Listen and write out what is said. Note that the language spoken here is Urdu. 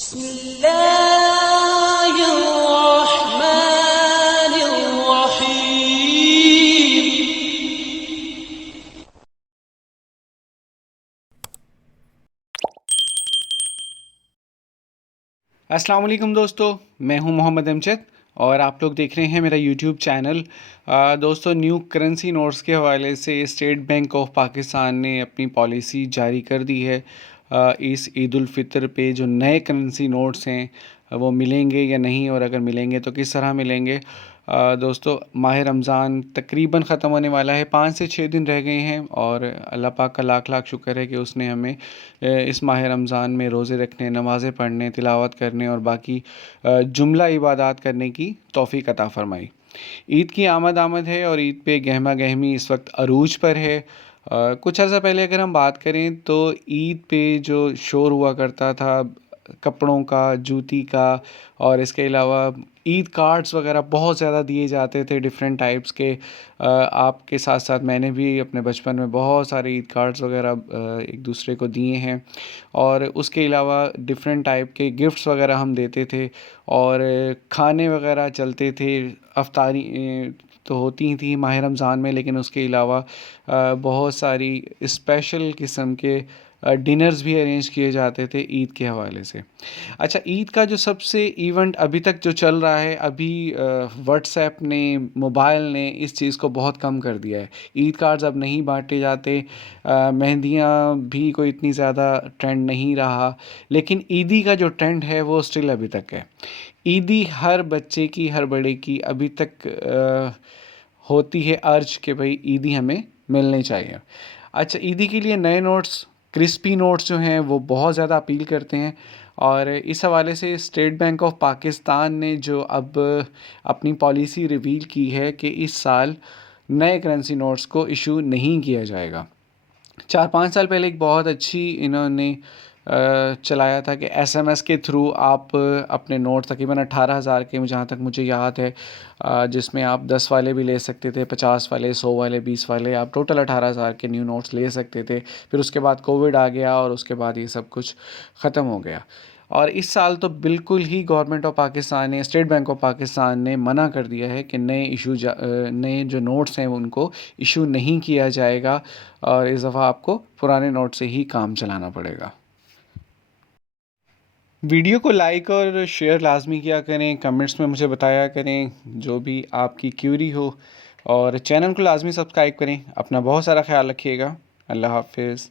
بسم اللہ الرحمن الرحیم۔ السلام علیکم دوستو، میں ہوں محمد امجد اور آپ لوگ دیکھ رہے ہیں میرا یوٹیوب چینل۔ دوستو، نیو کرنسی نوٹس کے حوالے سے اسٹیٹ بینک آف پاکستان نے اپنی پالیسی جاری کر دی ہے۔ اس عید الفطر پہ جو نئے کرنسی نوٹس ہیں وہ ملیں گے یا نہیں، اور اگر ملیں گے تو کس طرح ملیں گے۔ دوستو، ماہ رمضان تقریباً ختم ہونے والا ہے، 5 سے 6 دن رہ گئے ہیں، اور اللہ پاک کا لاکھ لاکھ شکر ہے کہ اس نے ہمیں اس ماہ رمضان میں روزے رکھنے، نمازیں پڑھنے، تلاوت کرنے اور باقی جملہ عبادات کرنے کی توفیق عطا فرمائی۔ عید کی آمد ہے اور عید پہ گہما گہمی اس وقت عروج پر ہے۔ کچھ عرصہ پہلے اگر ہم بات کریں تو عید پہ جو شور ہوا کرتا تھا کپڑوں کا، جوتی کا، اور اس کے علاوہ عید کارڈز وغیرہ بہت زیادہ دیے جاتے تھے ڈفرینٹ ٹائپس کے۔ آپ کے ساتھ ساتھ میں نے بھی اپنے بچپن میں بہت سارے عید کارڈز وغیرہ ایک دوسرے کو دیے ہیں، اور اس کے علاوہ ڈفرینٹ ٹائپ کے گفٹس وغیرہ ہم دیتے تھے، اور کھانے وغیرہ چلتے تھے۔ افطاری تو ہوتی ہی تھی ماہ رمضان میں، لیکن اس کے علاوہ بہت ساری اسپیشل قسم کے ڈنرز بھی ارینج کیے جاتے تھے عید کے حوالے سے۔ اچھا، عید کا جو سب سے ایونٹ ابھی تک جو چل رہا ہے، ابھی واٹس ایپ نے، موبائل نے اس چیز کو بہت کم کر دیا ہے۔ عید کارڈز اب نہیں بانٹے جاتے، مہندیاں بھی کوئی اتنی زیادہ ٹرینڈ نہیں رہا، لیکن عیدی کا جو ٹرینڈ ہے وہ اسٹل ابھی تک ہے۔ عیدی ہر بچے کی، ہر بڑے کی ابھی تک ہوتی ہے ارج کہ بھئی عیدی ہمیں ملنے چاہیے۔ اچھا، عیدی کے لیے نئے نوٹس، کرسپی نوٹس جو ہیں وہ بہت زیادہ اپیل کرتے ہیں، اور اس حوالے سے اسٹیٹ بینک آف پاکستان نے جو اب اپنی پالیسی ریویل کی ہے کہ اس سال نئے کرنسی نوٹس کو ایشو نہیں کیا جائے گا۔ 4-5 سال پہلے ایک بہت اچھی انہوں نے چلایا تھا کہ ایس ایم ایس کے تھرو آپ اپنے نوٹ تقریباً 18,000 کے، جہاں تک مجھے یاد ہے، جس میں آپ 10 والے بھی لے سکتے تھے، 50 والے، 100 والے، 20 والے، آپ ٹوٹل 18,000 کے نیو نوٹس لے سکتے تھے۔ پھر اس کے بعد کووڈ آ گیا اور اس کے بعد یہ سب کچھ ختم ہو گیا، اور اس سال تو بالکل ہی گورنمنٹ آف پاکستان نے، اسٹیٹ بینک آف پاکستان نے منع کر دیا ہے کہ نئے جو نوٹس ہیں ان کو ایشو نہیں کیا جائے گا، اور اس دفعہ آپ کو پرانے نوٹ سے ہی کام چلانا پڑے گا۔ ویڈیو کو لائک اور شیئر لازمی کیا کریں، کمنٹس میں مجھے بتایا کریں جو بھی آپ کی کیوری ہو، اور چینل کو لازمی سبسکرائب کریں۔ اپنا بہت سارا خیال رکھیے گا۔ اللہ حافظ۔